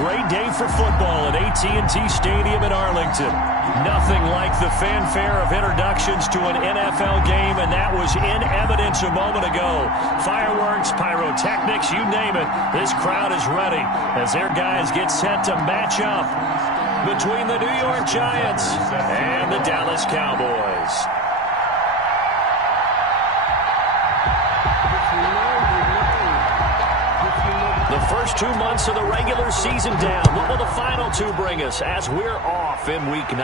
great day for football at AT&T Stadium in Arlington. Nothing like the fanfare of introductions to an NFL game, and that was in evidence a moment ago. Fireworks, pyrotechnics, you name it. This crowd is ready as their guys get set to match up between the New York Giants and the Dallas Cowboys. The first 2 months of the regular season down. What will the final two bring us as we're off in Week 9?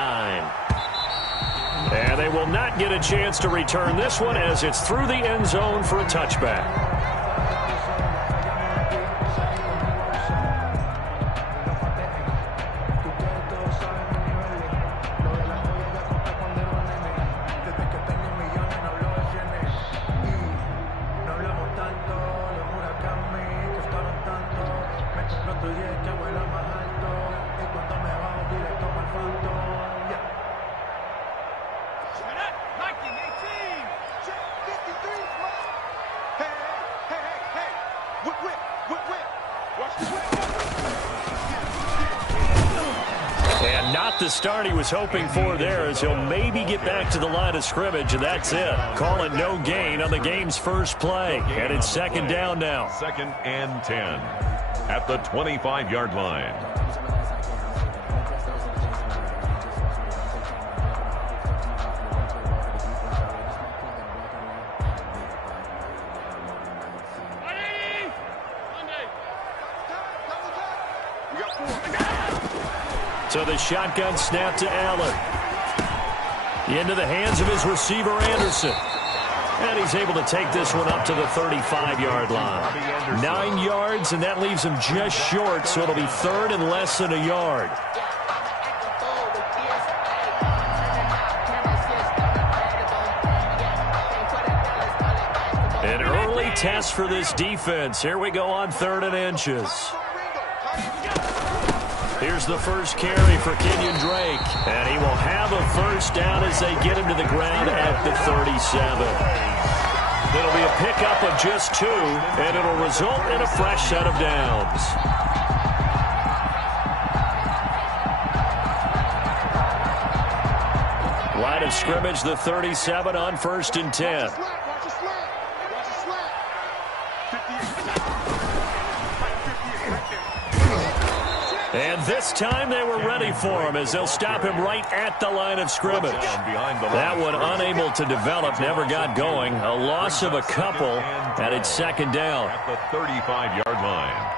And they will not get a chance to return this one as it's through the end zone for a touchback. And not the start he was hoping for there, as he'll maybe get back to the line of scrimmage, and that's it. Call it no gain on the game's first play. And it's second down now. 2nd and 10 at the 25-yard line. So the shotgun snap to Allen. Into the hands of his receiver, Anderson. And he's able to take this one up to the 35-yard line. 9 yards, and that leaves him just short, so it'll be third and less than a yard. An early test for this defense. Here we go on 3rd and inches. Here's the first carry for Kenyon Drake. And he will have a first down as they get him to the ground at the 37. It'll be a pickup of just 2, and it'll result in a fresh set of downs. Line of scrimmage, the 37 on 1st and 10. And this time they were ready for him as they'll stop him right at the line of scrimmage. That one unable to develop, never got going. A loss of a couple, and it's second down. At the 35-yard line.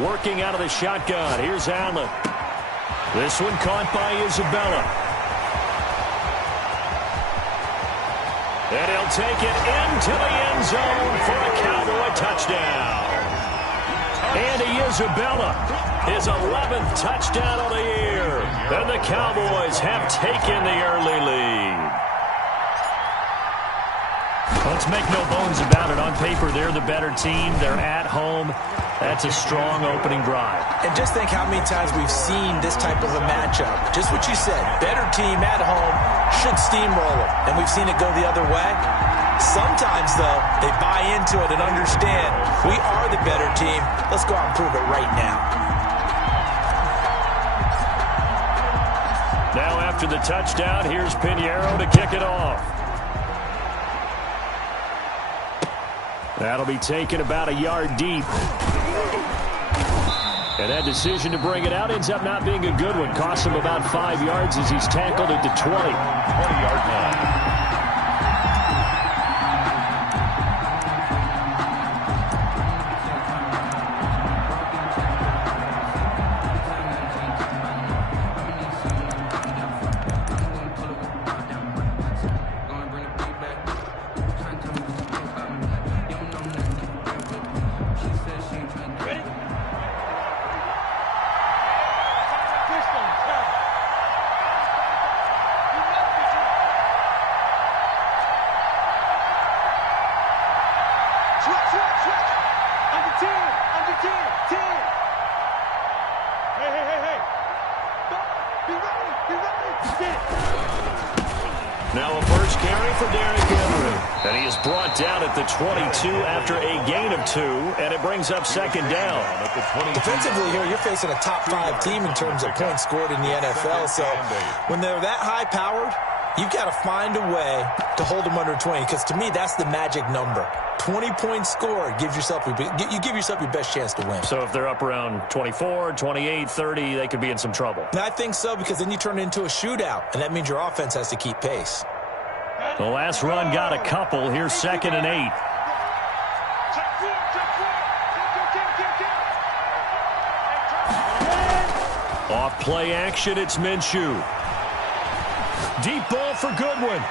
Working out of the shotgun. Here's Allen. This one caught by Isabella. And he'll take it into the end zone for a Cowboy touchdown. Andy Isabella, his 11th touchdown of the year. And the Cowboys have taken the early lead. Let's make no bones about it. On paper, they're the better team. They're at home. That's a strong opening drive. And just think how many times we've seen this type of a matchup. Just what you said, better team at home should steamroll them. And we've seen it go the other way. Sometimes, though, they buy into it and understand we are the better team. Let's go out and prove it right now. Now after the touchdown, here's Pinheiro to kick it off. That'll be taken about a yard deep. And that decision to bring it out ends up not being a good one. Costs him about 5 yards as he's tackled at the 20-yard line. for Derrick Henry. And he is brought down at the 22 after a gain of 2, and it brings up second down. Defensively here, you're facing a top-5 team in terms of points scored in the NFL, so when they're that high-powered, you've got to find a way to hold them under 20, because to me, that's the magic number. 20 points scored gives yourself you give yourself your best chance to win. So if they're up around 24, 28, 30, they could be in some trouble. And I think so, because then you turn it into a shootout, and that means your offense has to keep pace. The last run got a couple. Here's 2nd and 8. Off play action, it's Minshew. Deep ball for Goodwin.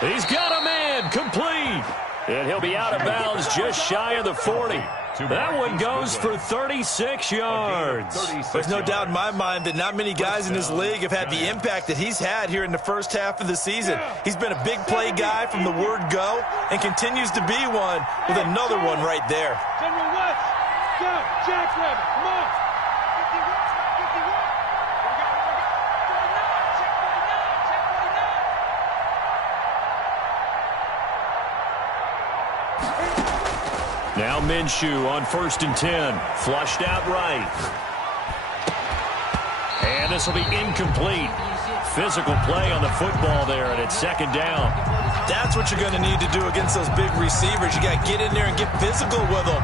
He's got a man, complete. And he'll be out of bounds just shy of the 40. That one goes for 36 yards. There's no doubt in my mind that not many guys in this league have had the impact that he's had here in the first half of the season. He's been a big play guy from the word go and continues to be one with another one right there. General West, go, Jackrabbit, come on. Now Minshew on 1st and 10. Flushed out right. And this will be incomplete. Physical play on the football there, and it's 2nd down. That's what you're going to need to do against those big receivers. You got to get in there and get physical with them.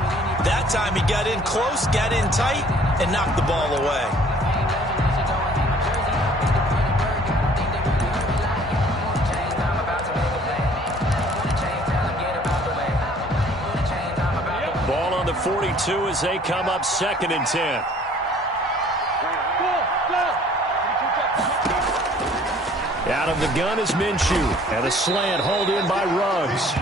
That time he got in close, got in tight, and knocked the ball away. Ball on the 42 as they come up 2nd and 10. Out of the gun is Minshew. And a slant hauled in by Ruggs.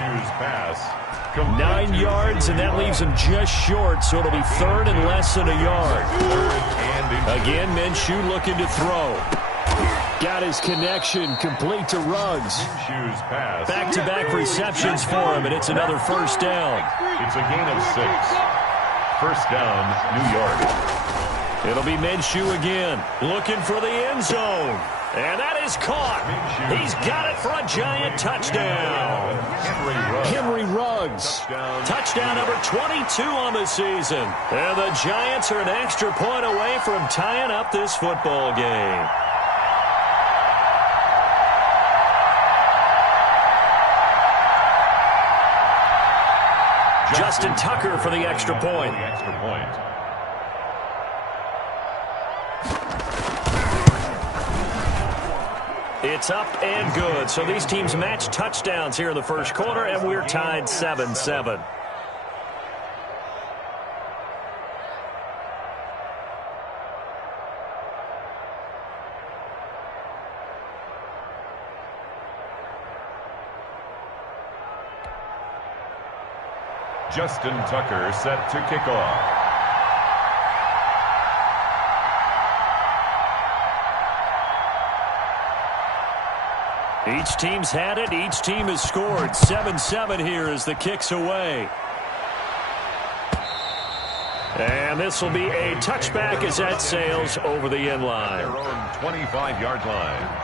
9 yards, and that leaves him just short, so it'll be 3rd and less than a yard. Again, Minshew looking to throw. Got his connection complete to Ruggs. Back-to-back receptions for him, and it's another 1st down. It's a gain of 6. 1st down, New York. It'll be Minshew again, looking for the end zone. And that is caught. He's got it for a giant touchdown. Henry Ruggs. Touchdown number 22 on the season. And the Giants are an extra point away from tying up this football game. Justin Tucker for the extra point. It's up and good. So these teams match touchdowns here in the first quarter, and we're tied 7-7. Justin Tucker set to kick off. Each team's had it. Each team has scored. 7-7 here as the kick's away. And this will be a touchback as that sails over the end line. Their own 25-yard line.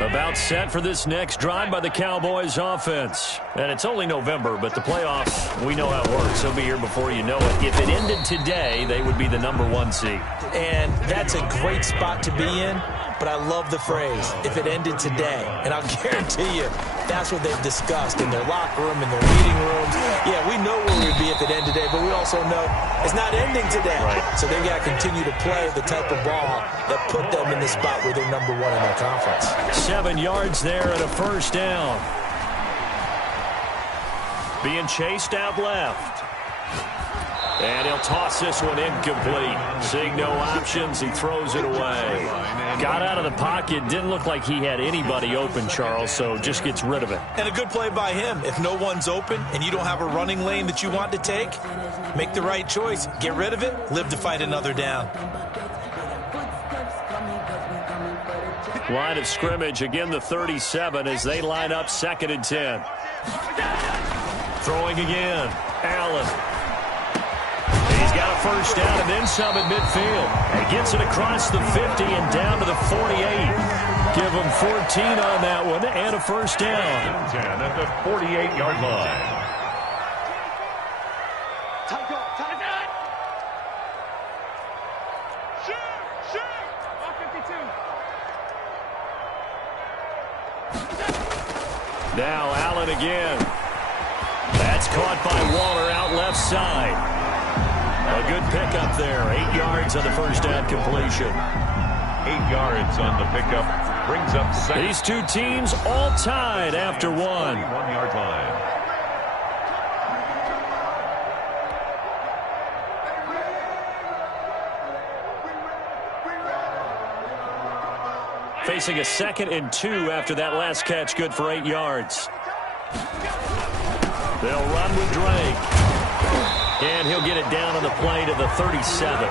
About set for this next drive by the Cowboys offense. And it's only November, but the playoffs, we know how it works. They'll be here before you know it. If it ended today, they would be the #1 seed. And that's a great spot to be in, but I love the phrase, if it ended today. And I'll guarantee you, that's what they've discussed in their locker room, in their meeting rooms. Yeah, we know where we'd be if it ended today, but we also know it's not ending today. Right. So they've got to continue to play the type of ball that put them in the spot where they're #1 in their conference. 7 yards there and a 1st down. Being chased out left. And he'll toss this one incomplete. Seeing no options, he throws it away. Got out of the pocket. Didn't look like he had anybody open, Charles, so just gets rid of it. And a good play by him. If no one's open and you don't have a running lane that you want to take, make the right choice. Get rid of it. Live to fight another down. Line of scrimmage, again the 37 as they line up 2nd and 10. Throwing again. Allen. He's got a first down and then some at midfield. He gets it across the 50 and down to the 48. Give him 14 on that one and a first down. 10 at the 48-yard line. Now Allen again. That's caught by Waller out left side. A good pickup there. 8 yards on the first down completion. 8 yards on the pickup. Brings up second. These two teams all tied after one. 1-yard line. Facing a 2nd and 2 after that last catch, good for 8 yards. They'll run with Drake. And he'll get it down on the play to the 37.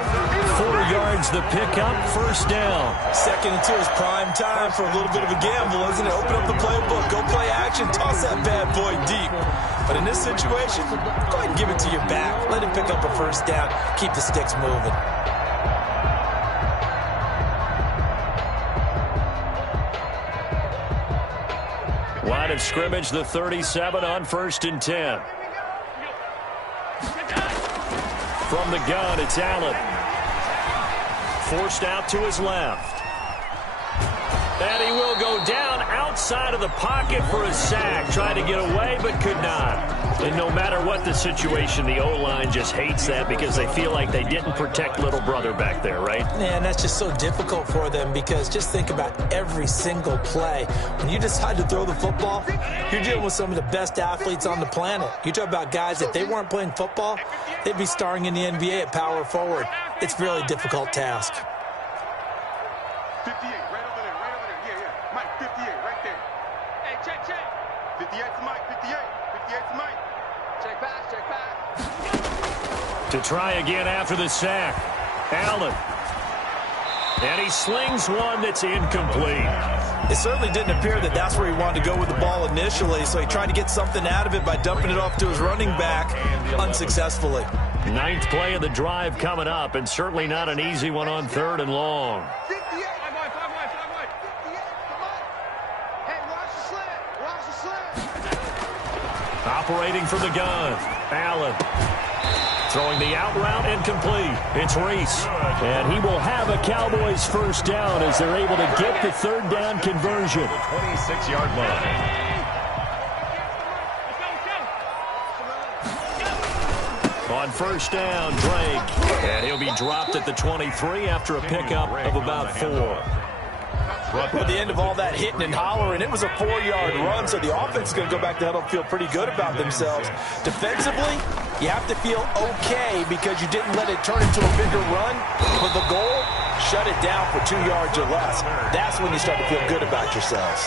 4 yards the pickup, first down. 2nd and 2 is prime time for a little bit of a gamble, isn't it? Open up the playbook, go play action, toss that bad boy deep. But in this situation, go ahead and give it to your back. Let him pick up a first down, keep the sticks moving. Line of scrimmage, the 37 on 1st and 10. From the gun, it's Allen. Forced out to his left. And he will go down outside of the pocket for a sack. Tried to get away, but could not. And no matter what the situation, the O-line just hates that because they feel like they didn't protect little brother back there, right? Man, that's just so difficult for them because just think about every single play. When you decide to throw the football, you're dealing with some of the best athletes on the planet. You talk about guys, if they weren't playing football, they'd be starring in the NBA at power forward. It's a really difficult task. 58, right over there, right over there. Yeah. Mike, 58, right there. Hey, check. 58's Mike, 58. 58's Mike. Check back. To try again after the sack. Allen. And he slings one that's incomplete. It certainly didn't appear that that's where he wanted to go with the ball initially, so he tried to get something out of it by dumping it off to his running back unsuccessfully. 9th play of the drive coming up, and certainly not an easy one on 3rd and long. 58. Hey, watch the slant. Operating from the gun. Allen. Throwing the out route incomplete. It's Reese. And he will have a Cowboys first down as they're able to get the 3rd down conversion. The 26-yard line. On first down, Drake. And he'll be dropped at the 23 after a pickup of about 4. At the end of all that hitting and hollering, it was a 4-yard run, so the offense is going to go back to huddle and feel pretty good about themselves. Defensively, you have to feel okay because you didn't let it turn into a bigger run. But the goal, shut it down for 2 yards or less. That's when you start to feel good about yourselves.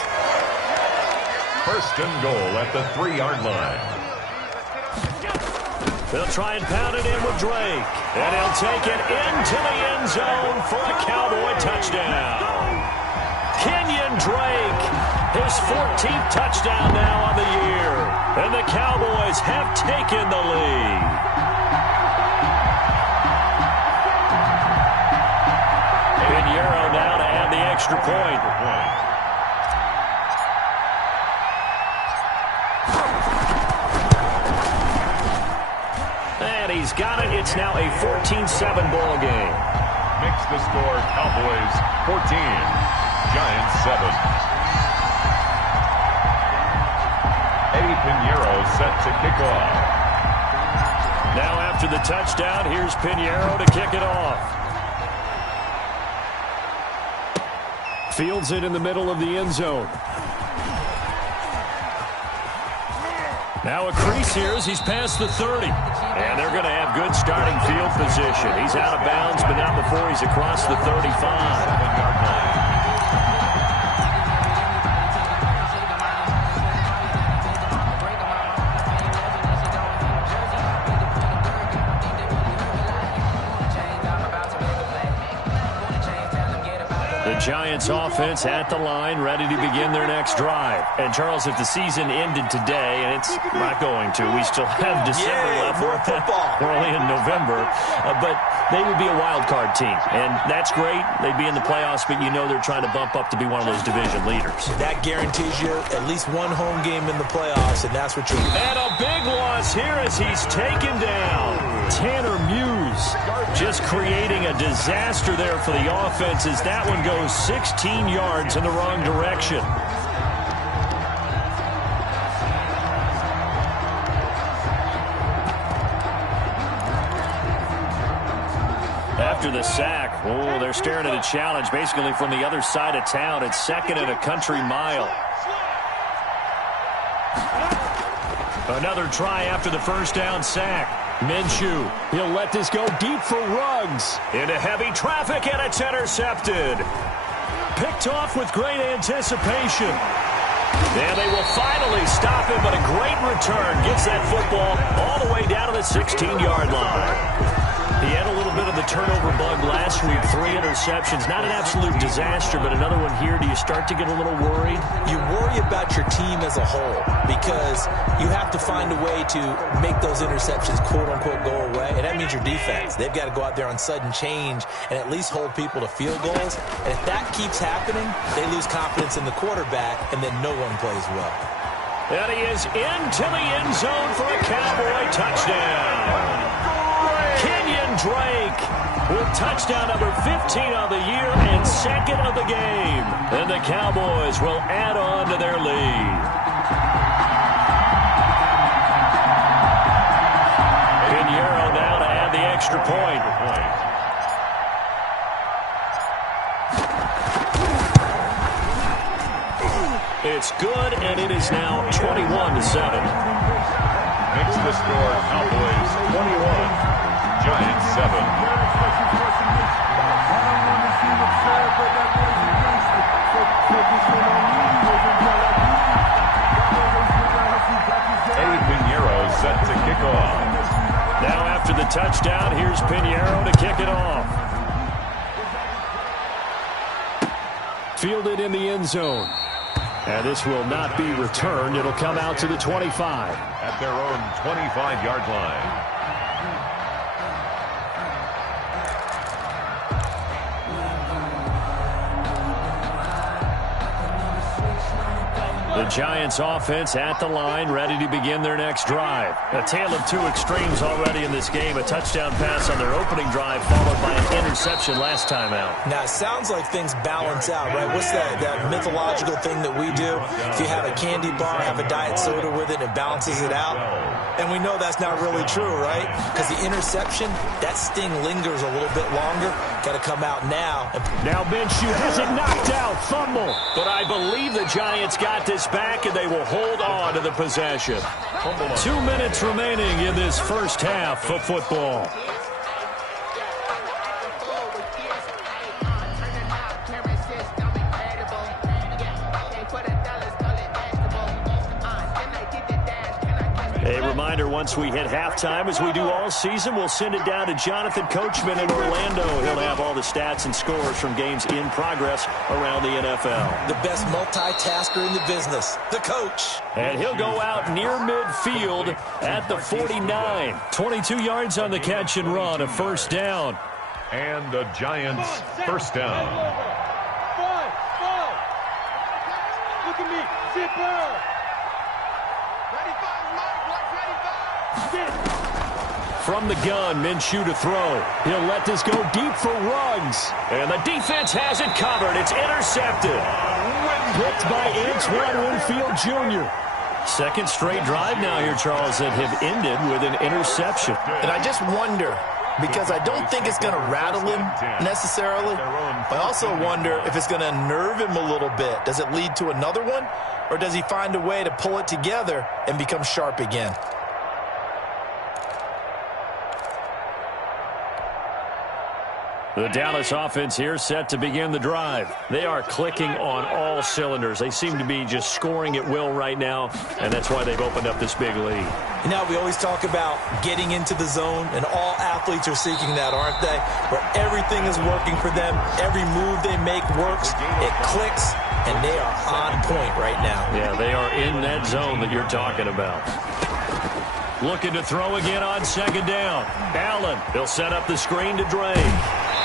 First and goal at the 3-yard line. They'll try and pound it in with Drake. And he'll take it into the end zone for a Cowboy touchdown. Kenyon Drake, his 14th touchdown now on the year. And the Cowboys have taken the lead. Pinheiro now to add the extra point. And he's got it. It's now a 14-7 ball game. Makes the score Cowboys 14. Giants 7. Eddie Pinheiro set to kick off. Now after the touchdown, here's Pinheiro to kick it off. Fields it in the middle of the end zone. Now a crease here as he's past the 30. And they're going to have good starting field position. He's out of bounds, but not before he's across the 35. 7-yard line. The Giants offense at the line, ready to begin their next drive. And, Charles, if the season ended today, and it's not going to, we still have December left. More football. We're only in November. But they would be a wild card team. And that's great. They'd be in the playoffs, but you know they're trying to bump up to be one of those division leaders. That guarantees you at least one home game in the playoffs, and that's what you need. And a big loss here as he's taken down. Tanner Muse just creating a disaster there for the offense as that one goes 16 yards in the wrong direction. After the sack, they're staring at a challenge basically from the other side of town. It's second and a country mile. Another try after the first down sack. Minshew, he'll let this go deep for Ruggs. Into heavy traffic, and it's intercepted. Picked off with great anticipation. And they will finally stop him, but a great return. Gets that football all the way down to the 16-yard line. He had a little bit of the turnover bug last week, 3 interceptions. Not an absolute disaster, but another one here. Do you start to get a little worried? You worry about your team as a whole because you have to find a way to make those interceptions, quote-unquote, go away, and that means your defense. They've got to go out there on sudden change and at least hold people to field goals. And if that keeps happening, they lose confidence in the quarterback, and then no one plays well. And he is into the end zone for a Cowboy touchdown. Drake with touchdown number 15 of the year and second of the game. And the Cowboys will add on to their lead. Pinheiro now to add the extra point. It's good, and it is now 21-7. Makes the score Cowboys 21. Giants 7. Eddie Pinheiro set to kick off. Now after the touchdown, here's Pinheiro to kick it off. Fielded in the end zone. And this will not be returned. It'll come out to the 25. At their own 25-yard line. The Giants offense at the line, ready to begin their next drive. A tale of two extremes already in this game. A touchdown pass on their opening drive, followed by an interception last time out. Now, it sounds like things balance out, right? What's that mythological thing that we do? If you have a candy bar, have a diet soda with it, it balances it out. And we know that's not really true, right? Because the interception, that sting lingers a little bit longer. Got to come out now. Now Minshew has it knocked out. Fumble. But I believe the Giants got this back, and they will hold on to the possession. 2 minutes remaining in this first half of football. A reminder, once we hit halftime, as we do all season, we'll send it down to Jonathan Coachman in Orlando. He'll have all the stats and scores from games in progress around the NFL. The best multitasker in the business, the coach. And he'll go out near midfield at the 49. 22 yards on the catch and run, a first down. And the Giants first down. Look at me. Sit down. From the gun, Minshew to throw. He'll let this go deep for Ruggs. And the defense has it covered. It's intercepted. Picked by Antoine Winfield Jr. Second straight drive now here, Charles, that have ended with an interception. And I just wonder, because I don't think it's going to rattle him necessarily, but I also wonder if it's going to nerve him a little bit. Does it lead to another one? Or does he find a way to pull it together and become sharp again? The Dallas offense here set to begin the drive. They are clicking on all cylinders. They seem to be just scoring at will right now, and that's why they've opened up this big lead. You know, we always talk about getting into the zone, and all athletes are seeking that, aren't they? Where everything is working for them. Every move they make works. It clicks, and they are on point right now. Yeah, they are in that zone that you're talking about. Looking to throw again on second down. Allen, he'll set up the screen to Dre.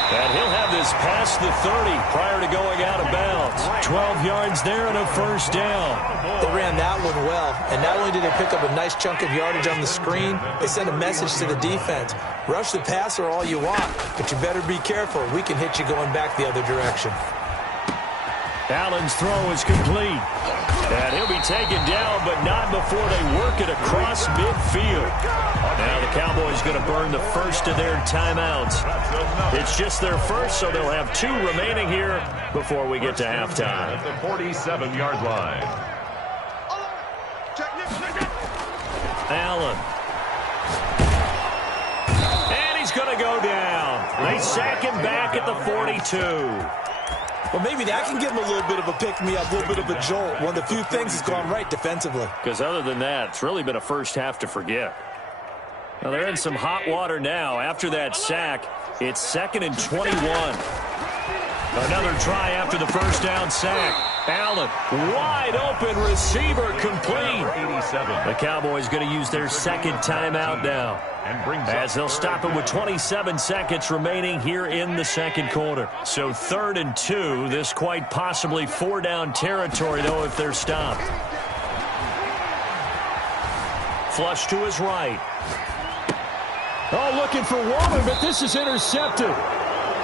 And he'll have this past the 30 prior to going out of bounds. 12 yards there and a first down. They ran that one well, and not only did they pick up a nice chunk of yardage on the screen, they sent a message to the defense. Rush the passer all you want, but you better be careful. We can hit you going back the other direction. Allen's throw is complete. And he'll be taken down, but not before they work it across midfield. Now the Cowboys going to burn the first of their timeouts. It's just their first, so they'll have 2 remaining here before we get to halftime. At the 47-yard line. Allen. And he's going to go down. They sack him back at the 42. Well, maybe that can give them a little bit of a pick-me-up, a little bit of a jolt. One of the few things that's gone right defensively. Because other than that, it's really been a first half to forget. Now, they're in some hot water now. After that sack, it's 2nd and 21. Another try after the first down sack. Allen, wide open receiver, complete. 87. The Cowboys going to use their second timeout now, as they'll stop it with 27 seconds remaining here in the second quarter. So 3rd and 2. This quite possibly 4-down territory, though, if they're stopped. Flush to his right. Oh, looking for Waller, but this is intercepted.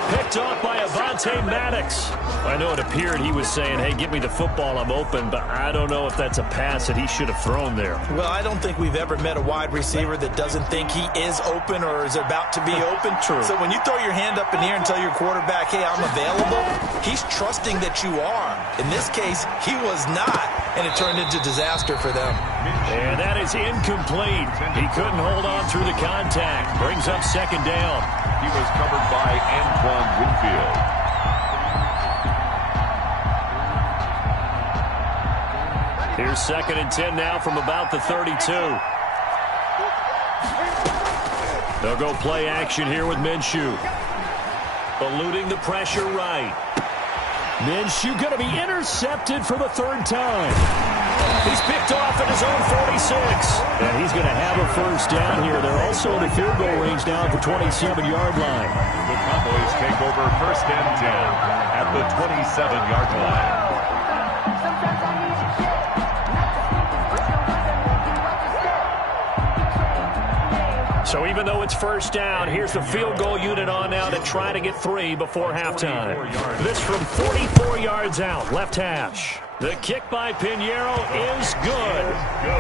Picked off by Avonte Maddox. I know it appeared he was saying, hey, give me the football, I'm open, but I don't know if that's a pass that he should have thrown there. Well, I don't think we've ever met a wide receiver that doesn't think he is open or is about to be open. True. So when you throw your hand up in the air and tell your quarterback, hey, I'm available, he's trusting that you are. In this case, he was not, and it turned into disaster for them. And that is incomplete. He couldn't hold on through the contact. Brings up second down. He was covered by Antoine Winfield. Here's 2nd and 10 now from about the 32. They'll go play action here with Minshew. Eluding the pressure right. Minshew going to be intercepted for the 3rd time. He's picked off at his own 46. And he's going to have a first down here. They're also in the field goal range now at the 27-yard line. The Cowboys take over 1st and 10 at the 27-yard line. So even though it's first down, here's the field goal unit on now to try to get 3 before halftime. This from 44 yards out, left hash. The kick by Pinheiro is good.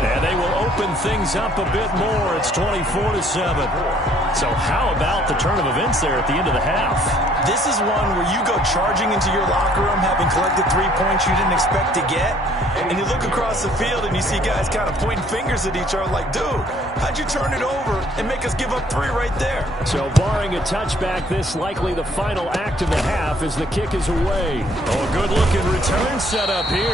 And they will open things up a bit more. It's 24-7. So how about the turn of events there at the end of the half? This is one where you go charging into your locker room having collected 3 points you didn't expect to get, and you look across the field and you see guys kind of pointing fingers at each other like, dude, how'd you turn it over and make us give up 3 right there? So barring a touchback, this likely the final act of the half as the kick is away. Oh, a good-looking return set up here.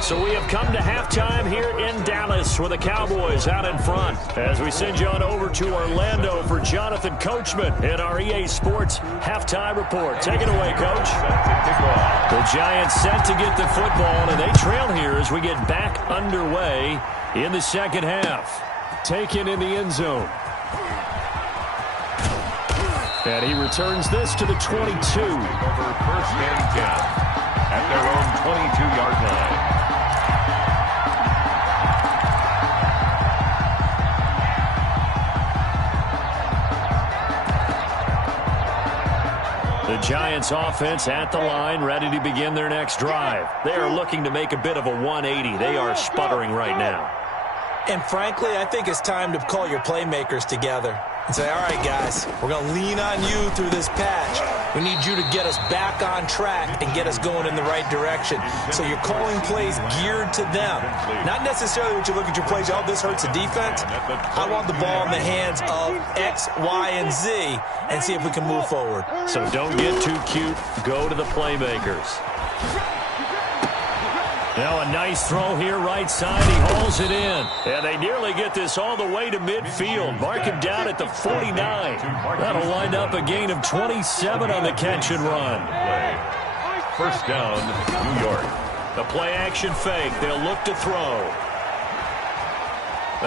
So we have come to halftime here in Dallas with the Cowboys out in front. As we send you on over to Orlando for Jonathan Coachman in our EA Sports Halftime Report. Take it away, Coach. The Giants set to get the football, and they trail here as we get back underway in the second half. Taken in the end zone. And he returns this to the 22. Over 1st and 10 at their own 22-yard line. The Giants offense at the line, ready to begin their next drive. They are looking to make a bit of a 180. They are sputtering right now. And frankly, I think it's time to call your playmakers together. and say, all right, guys, we're going to lean on you through this patch. We need you to get us back on track and get us going in the right direction. So you're calling plays geared to them. Not necessarily when you look at your plays, oh, this hurts the defense. I want the ball in the hands of X, Y, and Z and see if we can move forward. So don't get too cute. Go to the playmakers. Now a nice throw here right side. He hauls it in. And they nearly get this all the way to midfield. Mark him down at the 49. That'll wind up a gain of 27 on the catch and run. First down, New York. The play action fake. They'll look to throw.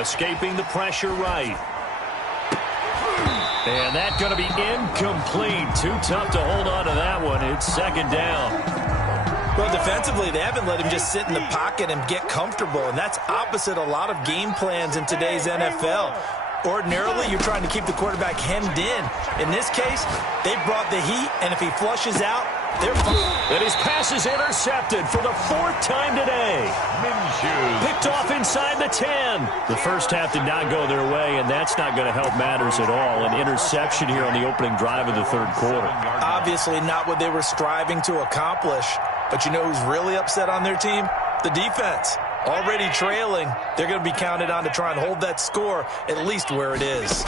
Escaping the pressure right. And that's going to be incomplete. Too tough to hold on to that one. It's second down. Well, defensively, they haven't let him just sit in the pocket and get comfortable, and that's opposite a lot of game plans in today's NFL. Ordinarily, you're trying to keep the quarterback hemmed in. In this case, they brought the heat, and if he flushes out, they're fine. And his pass is intercepted for the fourth time today. Picked off inside the 10. The first half did not go their way, and that's not going to help matters at all. An interception here on the opening drive of the third quarter. Obviously not what they were striving to accomplish. But you know who's really upset on their team? The defense. Already trailing, they're going to be counted on to try and hold that score at least where it is.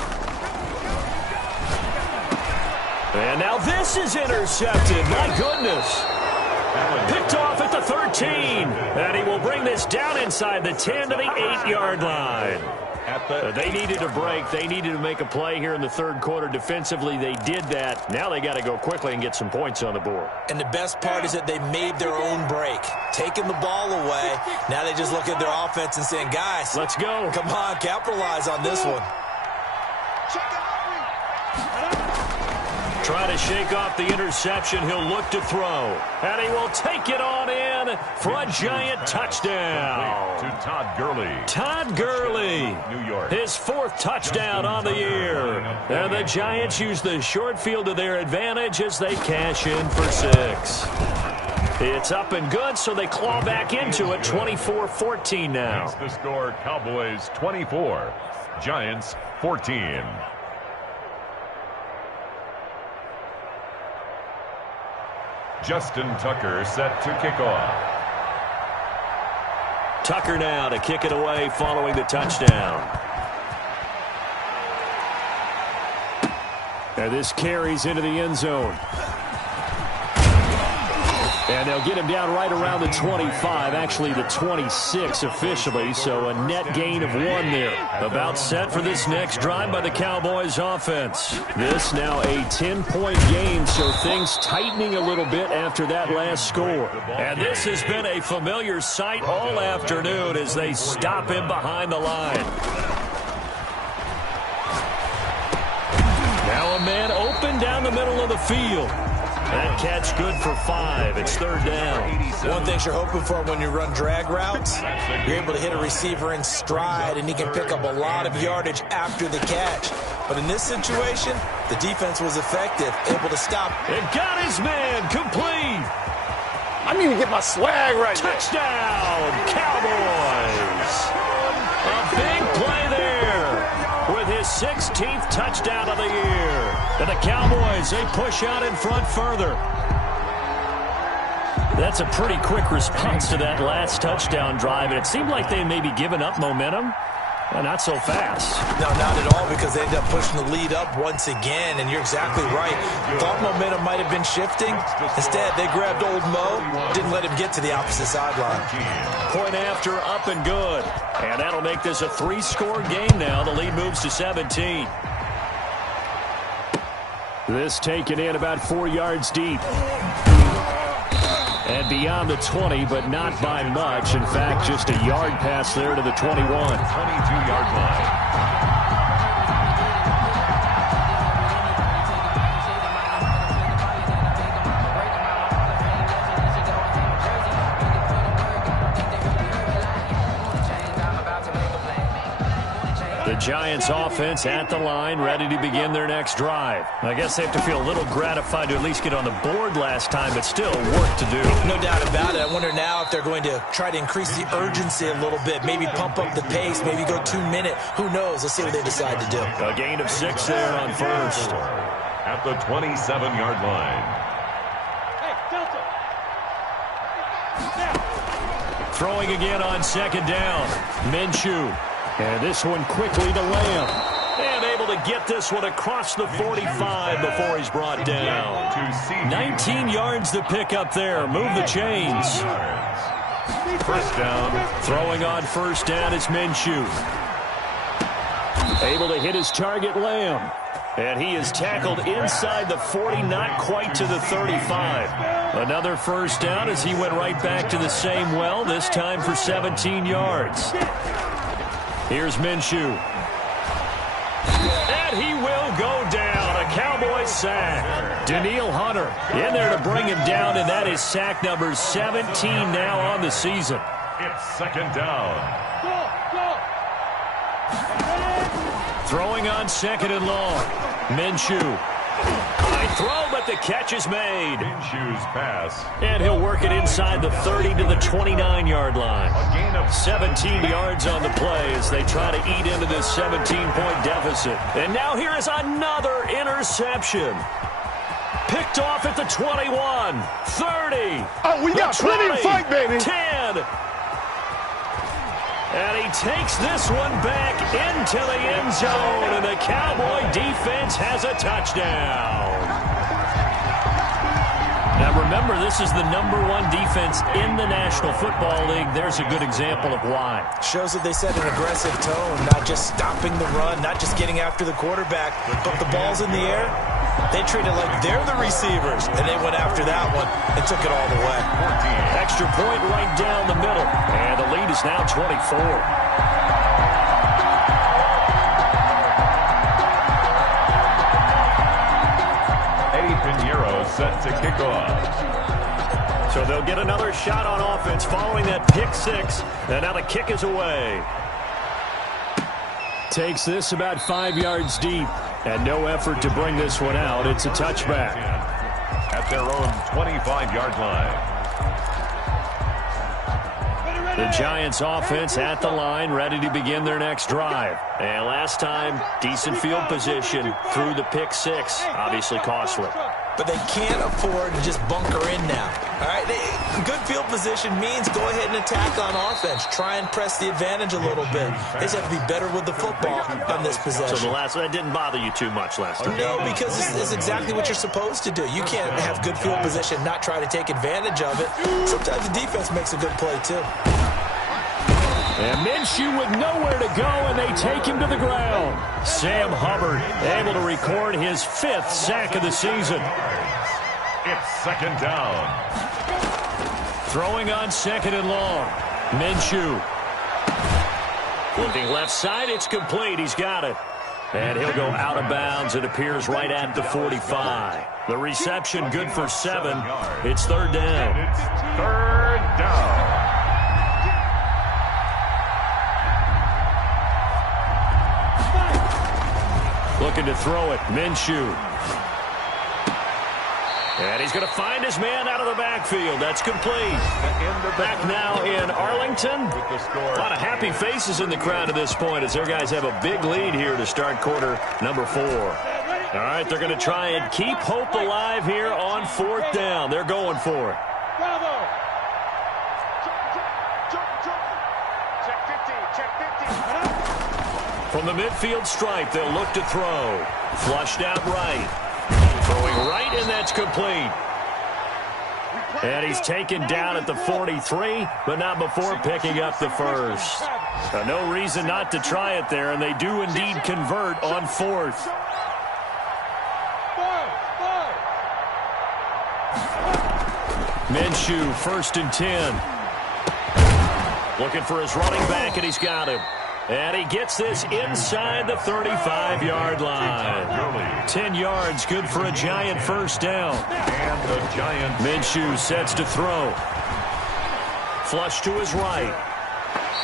And now this is intercepted. My goodness. Picked off at the 13. And he will bring this down inside the 10 to the 8-yard line. They needed a break. They needed to make a play here in the third quarter. Defensively, they did that. Now they got to go quickly and get some points on the board. And the best part is that they made their own break. Taking the ball away. Now they just look at their offense and saying, guys, let's go. Come on, capitalize on this one. Try to shake off the interception. He'll look to throw. And he will take it on in for a giant touchdown. To Todd Gurley. Todd Gurley. New York. His fourth touchdown on the year. And the Giants use the short field to their advantage as they cash in for 6. It's up and good, so they claw back into it. 24-14 now. That's the score. Cowboys 24. Giants 14. Justin Tucker set to kick off. Tucker now to kick it away following the touchdown. And this carries into the end zone. And they'll get him down right around the 25, actually the 26 officially, so a net gain of 1 there. About set for this next drive by the Cowboys offense. This now a 10-point game, so things tightening a little bit after that last score. And this has been a familiar sight all afternoon as they stop him behind the line. Now a man open down the middle of the field. That catch good for 5. It's third down. One thing you're hoping for when you run drag routes, you're able to hit a receiver in stride, and he can pick up a lot of yardage after the catch. But in this situation, the defense was effective, able to stop. It got his man complete. I need to get my swag right there. Touchdown, Cowboys. A big play there with his 16th touchdown of the year. And the Cowboys, they push out in front further. That's a pretty quick response to that last touchdown drive, and it seemed like they may be giving up momentum. Well, not so fast. No, not at all, because they ended up pushing the lead up once again, and you're exactly right. Thought momentum might have been shifting. Instead, they grabbed old Mo, didn't let him get to the opposite sideline. Point after, up and good. And that'll make this a 3-score game now. The lead moves to 17. This taken in about 4 yards deep. And beyond the 20, but not by much. In fact, just a yard pass there to the 21. 22-yard line. The Giants offense at the line, ready to begin their next drive. I guess they have to feel a little gratified to at least get on the board last time, but still work to do. No doubt about it. I wonder now if they're going to try to increase the urgency a little bit, maybe pump up the pace, maybe go 2-minute. Who knows? Let's see what they decide to do. A gain of 6 there on first. At the 27-yard line. Throwing again on second down. Minshew. And this one quickly to Lamb. And able to get this one across the 45 before he's brought down. 19 yards to pick up there. Move the chains. First down. Throwing on first down is Minshew. Able to hit his target, Lamb. And he is tackled inside the 40, not quite to the 35. Another first down as he went right back to the same well, this time for 17 yards. Here's Minshew. And he will go down. A Cowboy sack. Danielle Hunter in there to bring him down, and that is sack number 17 now on the season. It's second down. Throwing on second and long. Minshew. High throw, but the catch is made. Minshew's pass. And he'll work it inside the 30 to the 29-yard line. A gain of 17 yards on the play as they try to eat into this 17-point deficit. And now here is another interception. Picked off at the 21, 30. Oh, we got 20, plenty of fight, baby. 10. And he takes this one back into the end zone, and the Cowboy defense has a touchdown. Now remember, this is the #1 defense in the National Football League. There's a good example of why. Shows that they set an aggressive tone, not just stopping the run, not just getting after the quarterback, but the ball's in the air. They treat it like they're the receivers, and they went after that one and took it all the way. Extra point right down the middle, and the lead is now 24. Pinheiro set to kick off. So they'll get another shot on offense following that pick 6, and now the kick is away. Takes this about 5 yards deep, and no effort to bring this one out. It's a touchback. At their own 25-yard line. The Giants offense at the line, ready to begin their next drive. And last time, decent field position through the pick 6. Obviously costly. But they can't afford to just bunker in now. All right, good field position means go ahead and attack on offense. Try and press the advantage a little bit. They just have to be better with the football on this possession. So that didn't bother you too much last time? No, because this is exactly what you're supposed to do. You can't have good field position, not try to take advantage of it. Sometimes the defense makes a good play, too. And Minshew with nowhere to go, and they take him to the ground. Sam Hubbard able to record his 5th sack of the season. It's second down. Throwing on second and long. Minshew. Looking left side, it's complete. He's got it. And he'll go out of bounds. It appears right at the 45. The reception good for 7. It's third down. And it's third down. Looking to throw it. Minshew. And he's going to find his man out of the backfield. That's complete. Back now in Arlington. A lot of happy faces in the crowd at this point as their guys have a big lead here to start quarter number 4. All right, they're going to try and keep hope alive here on 4th down. They're going for it. From the midfield stripe, they'll look to throw. Flushed out right. Throwing right, and that's complete. And he's taken down at the 43, but not before picking up the first. No reason not to try it there, and they do indeed convert on 4th. Minshew, 1st and 10. Looking for his running back, and he's got him. And he gets this inside the 35-yard line. 10 yards, good for a Giant first down. And the Giants. Minshew sets to throw. Flush to his right.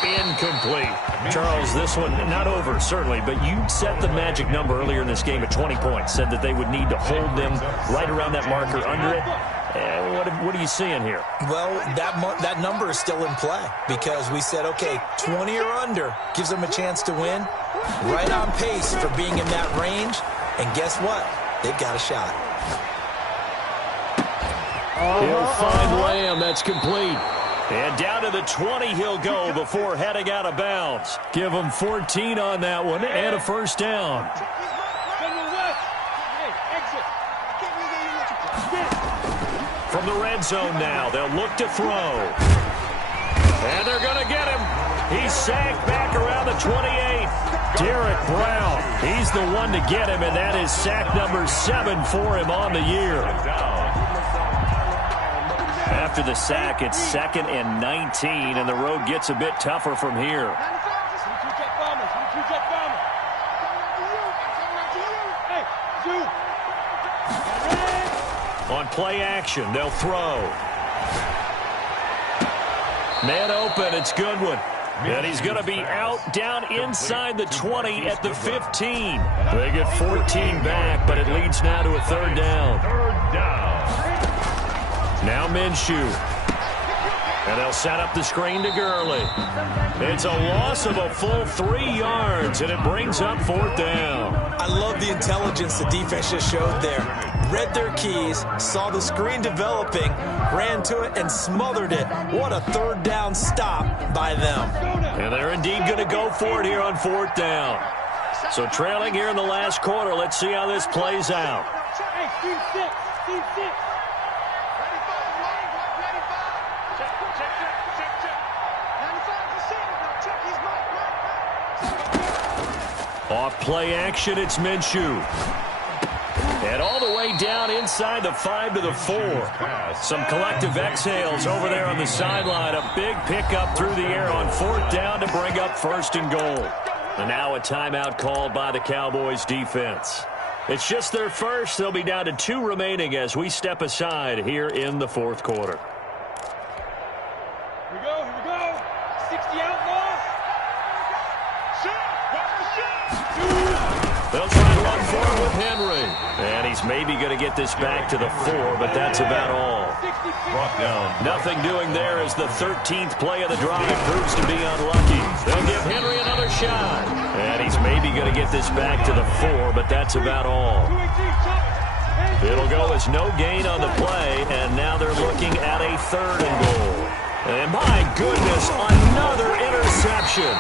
Incomplete. Charles, this one not over, certainly, but you set the magic number earlier in this game at 20 points, said that they would need to hold them right around that marker under it. What are you seeing here? Well, that number is still in play because we said, okay, 20 or under gives them a chance to win. Right on pace for being in that range. And guess what? They've got a shot. He'll find Lamb. That's complete. And down to the 20 he'll go before heading out of bounds. Give him 14 on that one and a first down. From the red zone now, they'll look to throw. And they're going to get him. He's sacked back around the 28. Derek Brown, he's the one to get him, and that is sack number 7 for him on the year. After the sack, it's 2nd and 19, and the road gets a bit tougher from here. On play action, they'll throw. Man open, it's Goodwin. And he's going to be out down inside the 20 at the 15. They get 14 back, but it leads now to a 3rd down. Now Minshew. And they'll set up the screen to Gurley. It's a loss of a full 3 yards, and it brings up 4th down. I love the intelligence the defense just showed there. Read their keys, saw the screen developing, ran to it, and smothered it. What a 3rd down stop by them. And they're indeed going to go for it here on 4th down. So trailing here in the last quarter, let's see how this plays out. Off play action, it's Minshew. And all the way down inside the 5 to the 4. Some collective exhales over there on the sideline. A big pickup through the air on 4th down to bring up 1st and goal. And now a timeout called by the Cowboys defense. It's just their first. They'll be down to 2 remaining as we step aside here in the 4th quarter. Here we go. 60 outlaws. They'll try to run forward with Henry. And he's maybe going to get this back to the 4, but that's about all. Brought down. Nothing doing there as the 13th play of the drive proves to be unlucky. They'll give Henry another shot. And he's maybe going to get this back to the 4, but that's about all. It'll go as no gain on the play, and now they're looking at a 3rd and goal. And my goodness, another interception.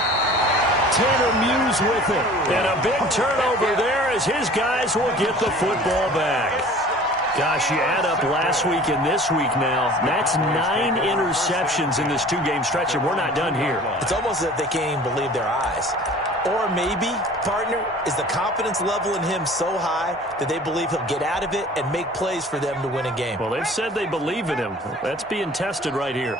Tanner Muse with it. And a big turnover there as his guys will get the football back. Gosh, you add up last week and this week now. That's 9 interceptions in this 2-game stretch, and we're not done here. It's almost as if they can't even believe their eyes. Or maybe, partner, is the confidence level in him so high that they believe he'll get out of it and make plays for them to win a game. Well, they've said they believe in him. That's being tested right here.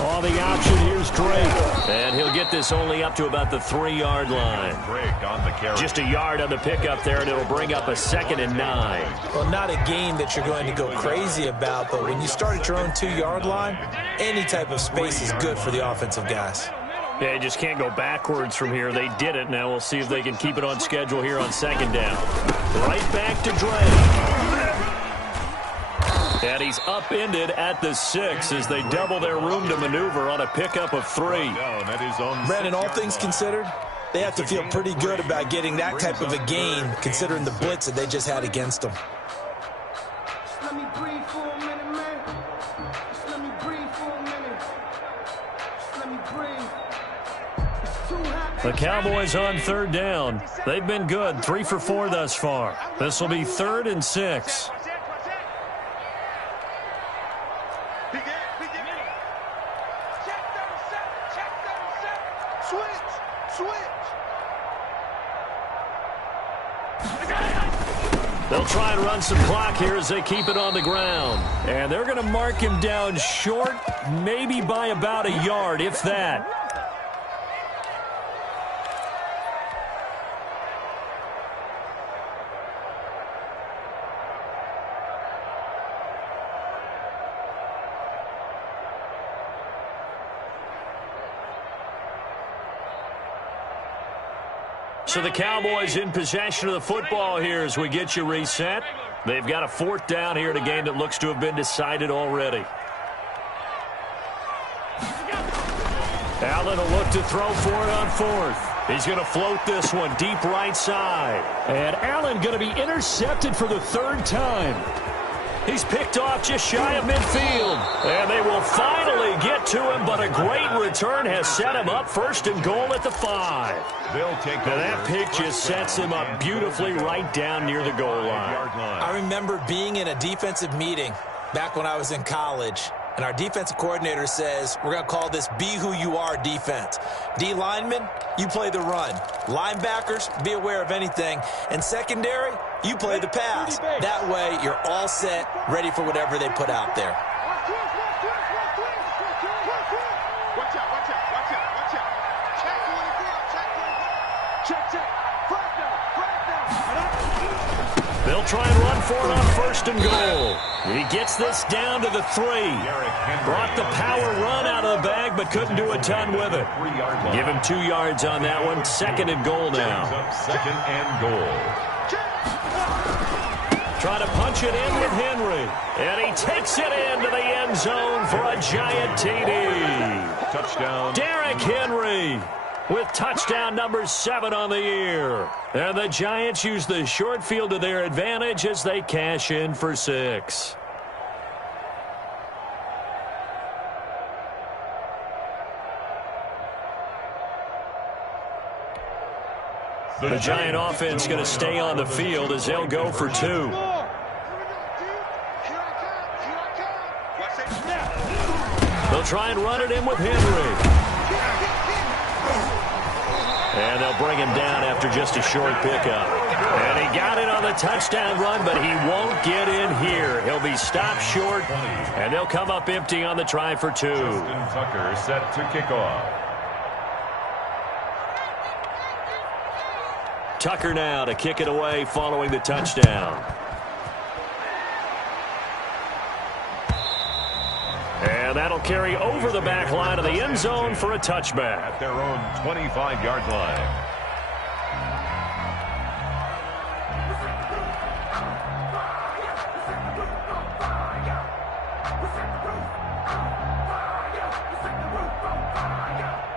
On the option, here's Drake. And he'll get this only up to about the 3-yard line. Drake on the carry. Just a yard on the pickup there, and it'll bring up a 2nd and 9. Well, not a game that you're going to go crazy about, but when you start at your own 2-yard line, any type of space is good for the offensive guys. Yeah, you just can't go backwards from here. They did it. Now we'll see if they can keep it on schedule here on 2nd down. Right back to Drake. And he's upended at the 6 as they double their room to maneuver on a pickup of 3. Brandon, all things considered, they have to feel pretty good about getting that type of a gain considering the blitz that they just had against them. Let me breathe for a minute, man. Just let me breathe for a minute. Just let me breathe. It's too hot. The Cowboys on 3rd down. They've been good, 3 for 4 thus far. This will be 3rd and 6. They'll try and run some clock here as they keep it on the ground. And they're going to mark him down short, maybe by about a yard, if that. So the Cowboys in possession of the football here as we get you reset. They've got a 4th down here in a game that looks to have been decided already. Allen will look to throw for it on 4th. He's going to float this one deep right side. And Allen going to be intercepted for the 3rd time. He's picked off just shy of midfield. And they will finally get to him, but a great return has set him up 1st and goal at the 5. They'll take now that pick just sets him up beautifully right down near the goal line. I remember being in a defensive meeting back when I was in college, and our defensive coordinator says, we're going to call this Be Who You Are defense. D linemen, you play the run. Linebackers, be aware of anything. And secondary, you play the pass. That way, you're all set, ready for whatever they put out there. They'll try and run for it on 1st and goal. He gets this down to the 3. Brought the power run out of the bag, but couldn't do a ton with it. Give him 2 yards on that one. 2nd and goal now. 2nd and goal. Trying to punch it in with Henry. And he takes it into the end zone for a giant TD. Touchdown. Derrick Henry with touchdown number 7 on the year. And the Giants use the short field to their advantage as they cash in for 6. The Giant offense going to stay on the field as they'll go for 2. They'll try and run it in with Henry. And they'll bring him down after just a short pickup. And he got it on the touchdown run, but he won't get in here. He'll be stopped short, and they'll come up empty on the try for 2. Justin Tucker set to kick off. Tucker now to kick it away following the touchdown. And that'll carry over the back line of the end zone for a touchback. At their own 25-yard line.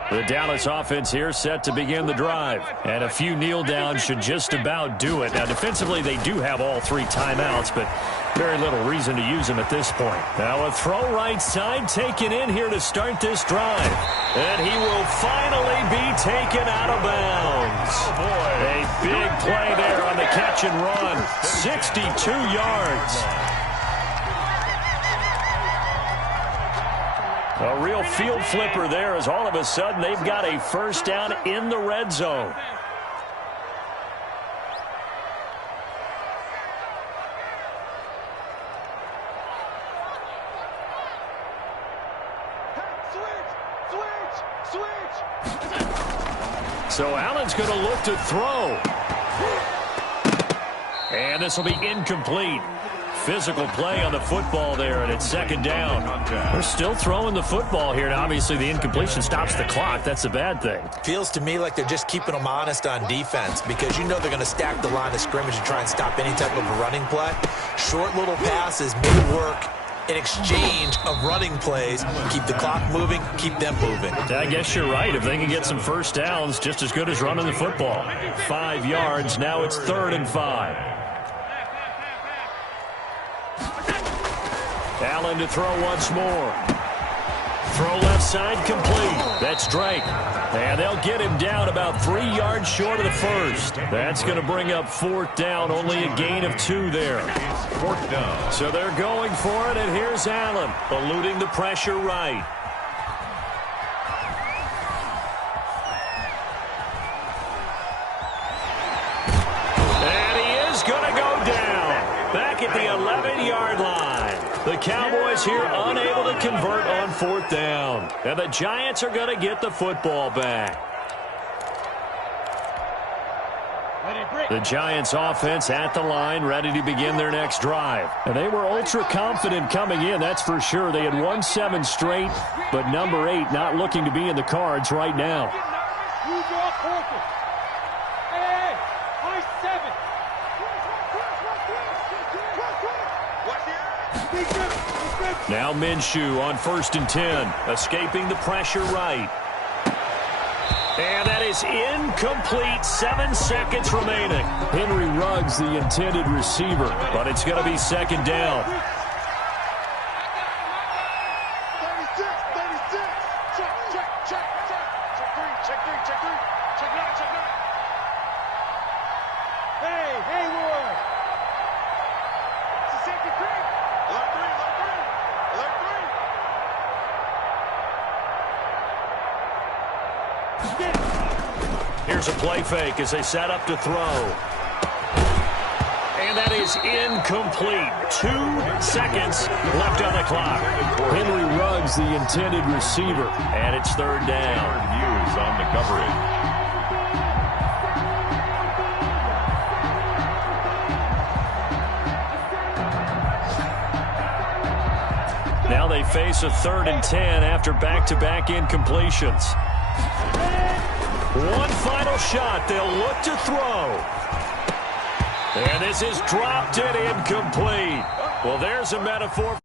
The Dallas offense here set to begin the drive. And a few kneel downs should just about do it. Now, defensively, they do have all 3 timeouts, but very little reason to use them at this point. Now a throw right side taken in here to start this drive. And he will finally be taken out of bounds. A big play there on the catch and run. 62 yards. A real field flipper there as all of a sudden they've got a 1st down in the red zone. So Allen's going to look to throw. And this will be incomplete. Physical play on the football there, and it's 2nd down. They're still throwing the football here, and obviously the incompletion stops the clock. That's a bad thing. Feels to me like they're just keeping them honest on defense because you know they're going to stack the line of scrimmage and try and stop any type of a running play. Short little passes may work in exchange of running plays. Keep the clock moving, keep them moving. I guess you're right. If they can get some 1st downs, just as good as running the football. 5 yards. Now it's 3rd and 5. Allen to throw once more. Throw left side complete. That's Drake. And they'll get him down about 3 yards short of the 1st. That's going to bring up 4th down. Only a gain of 2 there. 4th down. So they're going for it, and here's Allen, eluding the pressure right. And he is going to go down. Back at the 11-yard line. The Cowboys here unable to convert on 4th down. And the Giants are going to get the football back. The Giants offense at the line, ready to begin their next drive. And they were ultra confident coming in, that's for sure. They had won 7 straight, but number 8 not looking to be in the cards right now. Now Minshew on 1st and 10, escaping the pressure right. And that is incomplete. 7 seconds remaining. Henry Ruggs, the intended receiver, but it's going to be 2nd down. 36. Check three. Hey, Lord. It's a safety creek. Alert three. Here's a play fake as they set up to throw. And that is incomplete. 2 seconds left on the clock. Henry Ruggs, the intended receiver, and it's 3rd down. Hughes on the coverage. Now they face a 3rd and 10 after back-to-back incompletions. One final shot. They'll look to throw. And this is dropped and incomplete. Well, there's a metaphor.